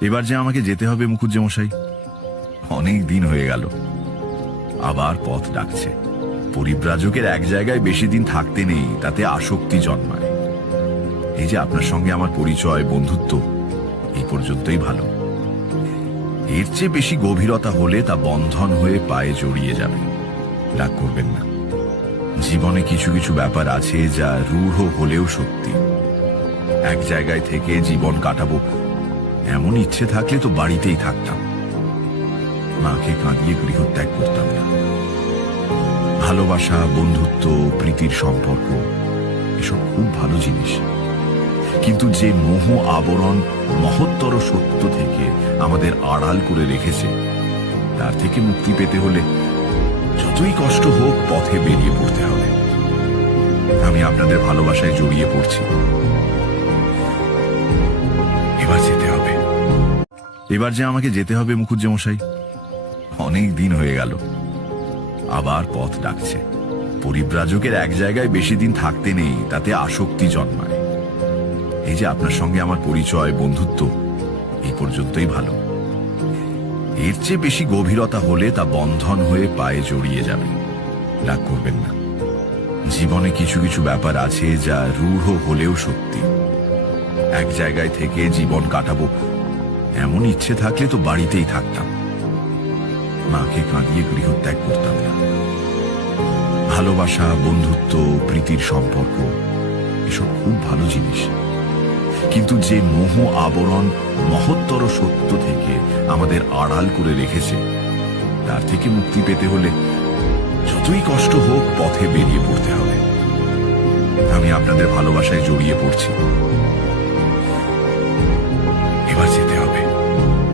এবার যে আমাকে যেতে হবে মুখুজ্জে মশাই, অনেক দিন হয়ে গেল। আবার পথ ডাকছে। পরিব্রাজকের এক জায়গায় বেশি দিন থাকতে নেই, তাতে আসক্তি জন্মায়। এই যে আপনার সঙ্গে আমার পরিচয়, বন্ধুত্ব, এই পর্যন্তই ভালো। এর চেয়ে বেশি গভীরতা হলে তা বন্ধন হয়ে পায়ে জড়িয়ে যাবে। রাগ করবেন না। জীবনে কিছু কিছু ব্যাপার আছে যা রূঢ় হলেও সত্যি। এক জায়গায় থেকে জীবন কাটাবো এমন ইচ্ছে থাকলে তো বাড়িতেই থাকতাম, মাকে কাঁদিয়ে গৃহত্যাগ করতাম না। ভালোবাসা, বন্ধুত্ব, প্রীতির সম্পর্ক এসব খুব ভালো জিনিস, কিন্তু যে মোহ আবরণ মহত্তর সত্য থেকে আমাদের আড়াল করে রেখেছে, তার থেকে মুক্তি পেতে হলে যতই কষ্ট হোক পথে বেরিয়ে পড়তে হবে। আমি আপনাদের ভালোবাসায় জড়িয়ে পড়ছি। এবার যেতে হবে। এবার যে আমাকে যেতে হবে মুখুজ্জে মশাই, অনেক দিন হয়ে গেল। আবার পথ ডাকছে। পরিব্রাজকের এক জায়গায় বেশি দিন থাকতে নেই, তাতে আসক্তি জন্মায়। এই যে আপনার সঙ্গে আমার পরিচয়, বন্ধুত্ব, এই পর্যন্তই ভালো। এর চেয়ে বেশি গভীরতা হলে তা বন্ধন হয়ে পায়ে জড়িয়ে যাবে। রাগ করবেন না। জীবনে কিছু কিছু ব্যাপার আছে যা রূঢ় হলেও সত্যি। এক জায়গায় থেকে জীবন কাটাবো এমন ইচ্ছে থাকলে তো বাড়িতেই থাকতাম, মাকে কাঁদিয়ে গৃহত্যাগ করতাম না। ভালোবাসা, বন্ধুত্ব, প্রীতির সম্পর্ক এসব খুব ভালো জিনিস, কিন্তু যে মোহ আবরণ মহত্তর সত্য থেকে আমাদের আড়াল করে রেখেছে, তার থেকে মুক্তি পেতে হলে যতই কষ্ট হোক পথে বেরিয়ে পড়তে হবে। আমি আপনাদের ভালোবাসায় জড়িয়ে পড়ছি। এবার